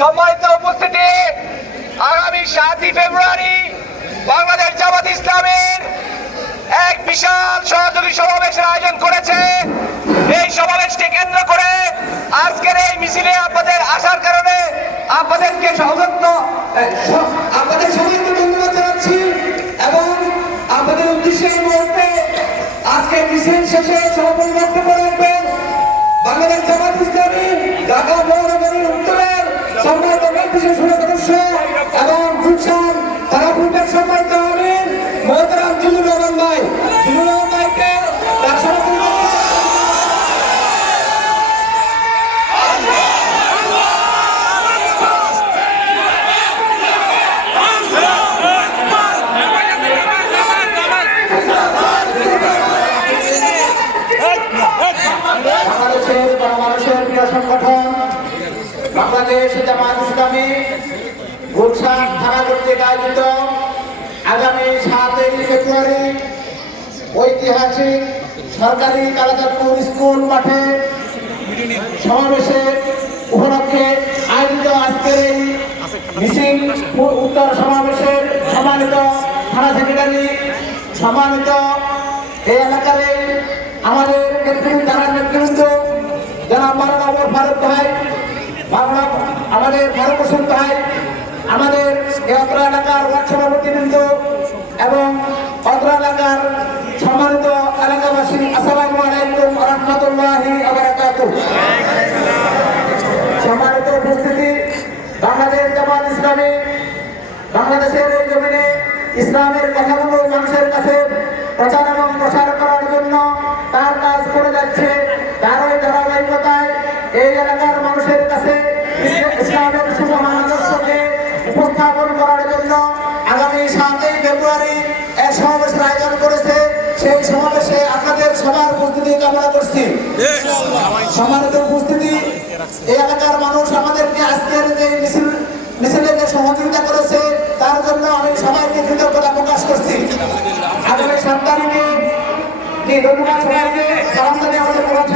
সম্মানিত উপস্থিতি, আগামী সাতই ফেব্রুয়ারি বাংলাদেশ জামাত ইসলামের এক বিশাল সহযোগী সমাবেশের আয়োজন করেছে। এই সমাবেশকে কেন্দ্র করে আজকের এই মিছিলে আপনাদের আসার কারণে আপনাদেরকে সৌগত্য আপনাদের সবাইকে ধন্যবাদ জানাচ্ছি এবং আপনাদের উদ্দেশ্যে এই মুহূর্তে আজকে মিছিল শেষে সমাপনী বক্তব্য রাখবেন বাংলাদেশ জামাত ইসলামী। সংগঠন বাংলাদেশ জামাত ইসলামী গুলশান থানা কর্তৃক আয়োজিত আগামী সাতই ফেব্রুয়ারি ঐতিহাসিক সরকারি কালাচাঁদপুর স্কুল মাঠে সমাবেশের উপলক্ষে আয়োজিত আজকের এই মিছিল উত্তর সমাবেশের সম্মানিত থানা সেক্রেটারি, সম্মানিত এই এলাকার আমাদের নেতৃত্ব যারা নেতৃত্ব যারা মারানা ফারুক ভাই আমাদের ফারুক হোসেন ভাই, আমাদের এলাকাবাসী আসসালামু আলাইকুম রহমতুল্লাহি সম্মানিত উপস্থিতি, বাংলাদেশ জামাত ইসলামী, বাংলাদেশের এই জমিনে ইসলামের কথাগুলো মানুষের কাছে, প্রচার এবং প্রসার করার জন্য তার কাজ করে যাচ্ছে তারই ধারাবাহিকতায় এই এলাকার মানুষের কাছে ইসলামের আদর্শকে উপস্থাপন করার জন্য আগামী সাতই ফেব্রুয়ারি সমাবেশের সবার উপস্থিতি কামনা করছি। সমান উপস্থিতি এই এলাকার মানুষ আমাদেরকে আজকের যে মিছিল মিছিলের যে সহযোগিতা করেছে তার জন্য আমি সবাইকে কৃতজ্ঞতা প্রকাশ করছি। আগামী সাত তারিখে ধন্যবাদ সবাইকে সালাম জানিয়ে আমাদের প্রধান